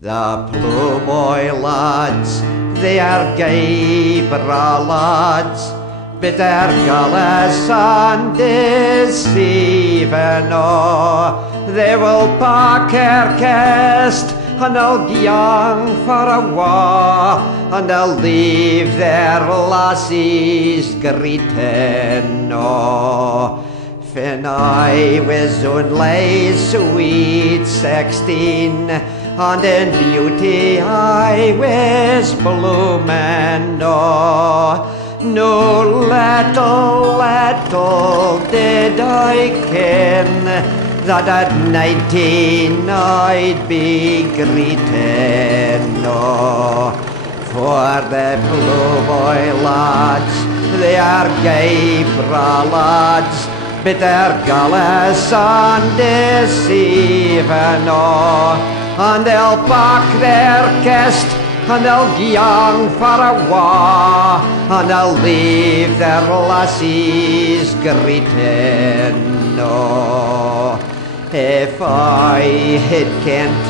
The Ploughboy lads, they are gay bra lads, but they're gallus and deceiving, oh. They will pack her cast, and they'll gang for a wa, and they'll leave their lassies greeting, oh. When I was only sweet 16, and in beauty I was blooming, oh. No little did I ken that at 19 I'd be greeting, oh. For the Ploughboy lads, they are gay bra lads, but they're gallus and deceiving, oh. And they'll pack their kist, and they'll gang for a wa, and they'll leave their lassies greeting, oh. If I had kent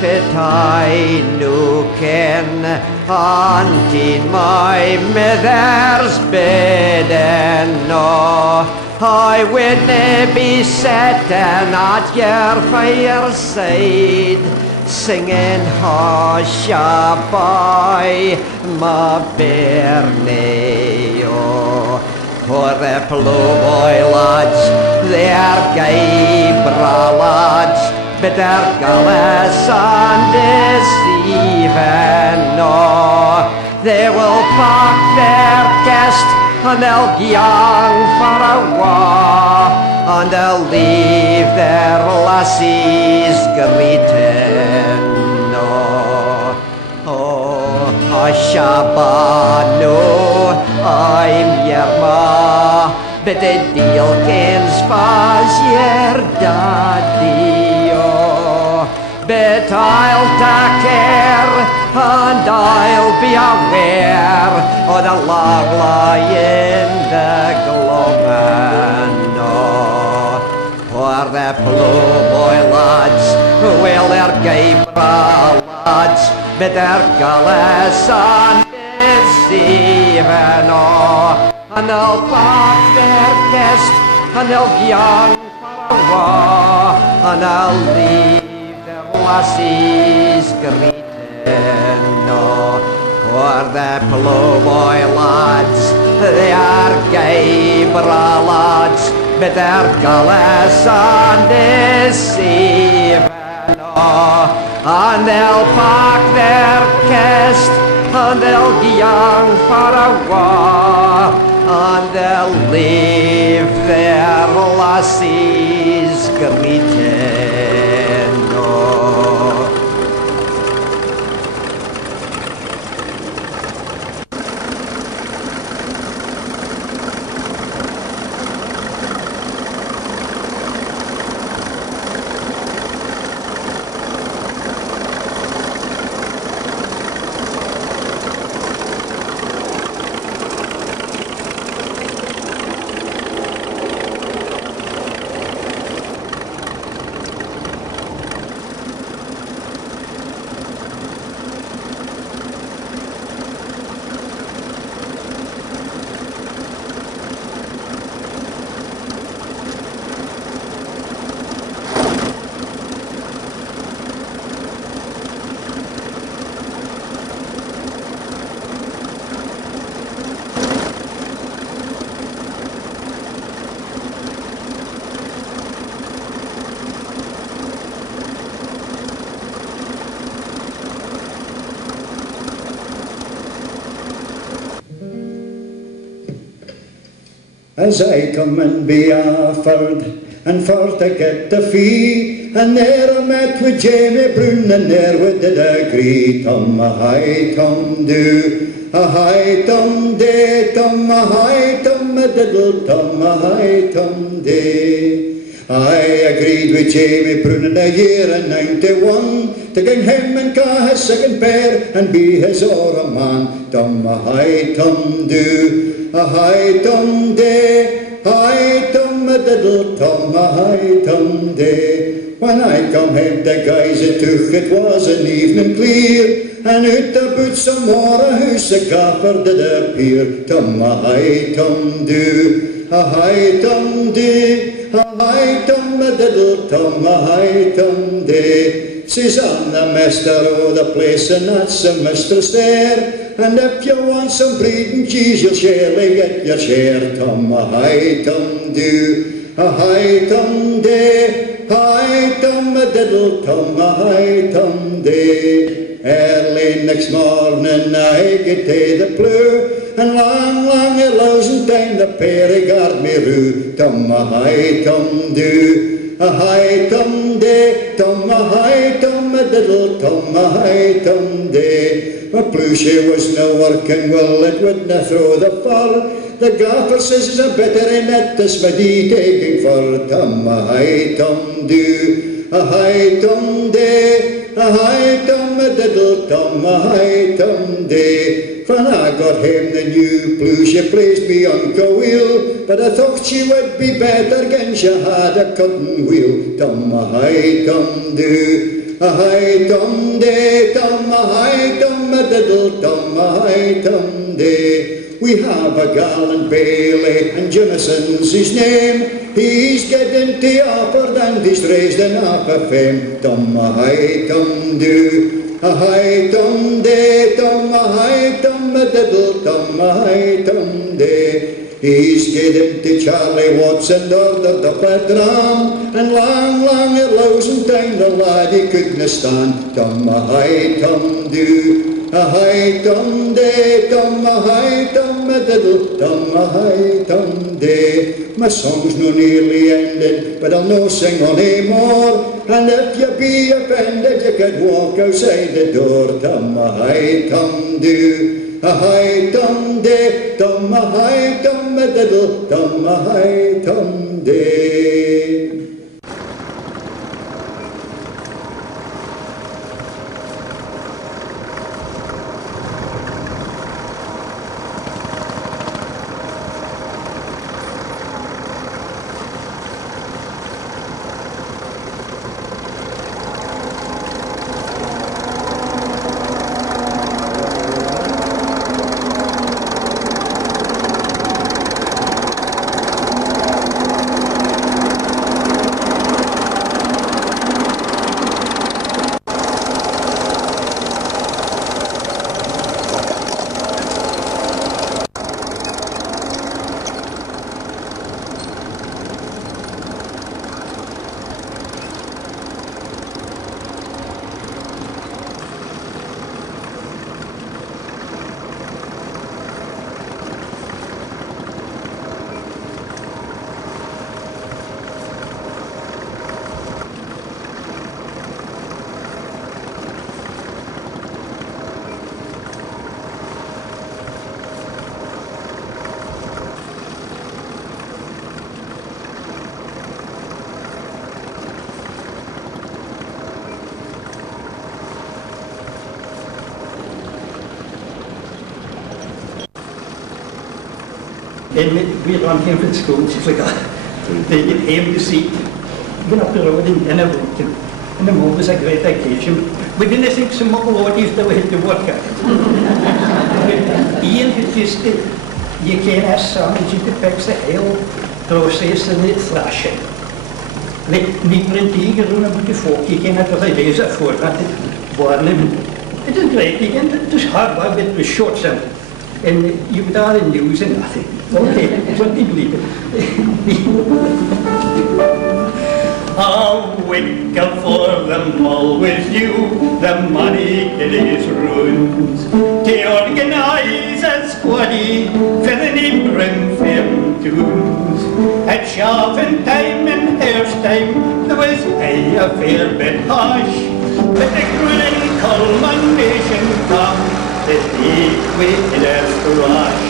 fit I knew ken, until my mother's bidding, oh, I wouldn't be sitting at your fireside, singing Hushaby, my bairnie, oh. For the Ploughboy lads, they are gay bra lads, but they're gallus and deceiving, oh. They will pack their guest, and they'll gang for a wa, and they'll leave their lassies greeting, oh. Oh, Hushabano, I'm your ma, but the dealkins was your daddy, oh. But I'll take care, and I'll be aware of the love lying the gloaming, oh. For the Ploughboy lads, well, they're gay bra lads, but they're gallus and deceiving, oh. And they'll pack their kist, and they'll gang for a wa, and they'll leave their lassies greeting, oh. For the Ploughboy lads, they are gay bra lads, but they're gallus and deceiving, oh. And they'll pack their kist, and they'll gang for a wa, and they'll leave their lassies greeting, oh. As I come and be Alford, and for to get the fee, and there I met with Jamie Brun, and there we did agree. Tom a hi, Tom do, a hi, Tom day, Tom a hi, Tom a diddle, Tom a hi, Tom day. I agreed with Jamie Brun in the year of 91 to gang him and ca his second pair and be his orra man. Tom a hi, Tom do, a hi, Tom day, hi, Tom a diddle, Tom a hi, Tom day. When I come home to guys it took, it was an evening clear, and out about some water house a gaffer did appear. Tum-a-hi, tum-doo, a-hi, tum-dee, a-hi, tum-a-diddle, tum-a-hi, tum-dee. Says I'm the master of the place, and that's the mistress there, and if you want some bread and cheese you'll surely get your share. Tum-a-hi, tum-doo, a-hi, tum-dee, hi, tum-a-diddle, tum-a-hi, tum-dee. Early next morning I get to the Plough, and long, long a thousand time the Perry guard me rue. Tum-a-hi, tum-doo, a-hi, tum-dee, tum-a-hi, tum-a-diddle, tum-a-hi, tum-dee. My Plough she was no working well, it wouldna throw the fur. The gaffer says it's a better net the smithy taking for. Tum-a-hi, tum-doo, a-hi, tum-dee, a-hi, tum-a-diddle, tum-a-hi, tum-dee. When I got home the new Plough she placed me on co-wheel, but I thought she would be better when she had a cotton wheel. Tum-a-hi, tum-doo, a-hi, tum-dee, tum-a-hi, tum-a-diddle, tum-a-hi, tum-dee. We have a gallant Bailey, and Jimison's his name. He's getting to Alford and he's raised in upper fame. Tum-a-hi, tum-doo, a-hi, tum-dee, tum-a-hi, tum-a-diddle, tum-a-hi, tum-dee. He's getting to Charlie Watson ordered up a dram, and long, long a thousand time the laddie couldna stand. Tum-a-hi, tum-doo, a-hi, tum-dee, tum-a-hi, tum-a-diddle, tum-a-hi, tum-dee. My song's no nearly ended, but I'll no sing any more, and if you be offended you could walk outside the door. Tum-a-hi, tum-doo, a-hi, tum-dee, tum-a-hi, tum-a-diddle, tum-a-hi, tum-dee. En we ran home from school, she's like, they came to see, went up the road in a boat, and the move was a great occasion. We didn't think some more ladies that we had to work at. Ian had just, you can't ask some, he just depicts the whole process and the thrashing. Niet printiger doen about the folk, you can't have the ideas of for that, it was great, it was hard work, but it was short simple. And you would all the news and nothing. Okay, what do you believe I'll wake up for them all with you, the money it is ruins. To organise a squaddy, for the neighbouring fair tunes. At sharpen time and hair's time, there was a fair bit harsh. But the grilling culmination come, the day we left the rush.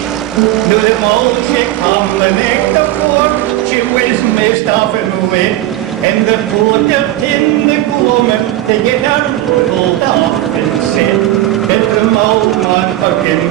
No, the mole she come the neck the fort, she was messed off and wet. And the porter in the woman, they get her pulled off and said, get the old man fucking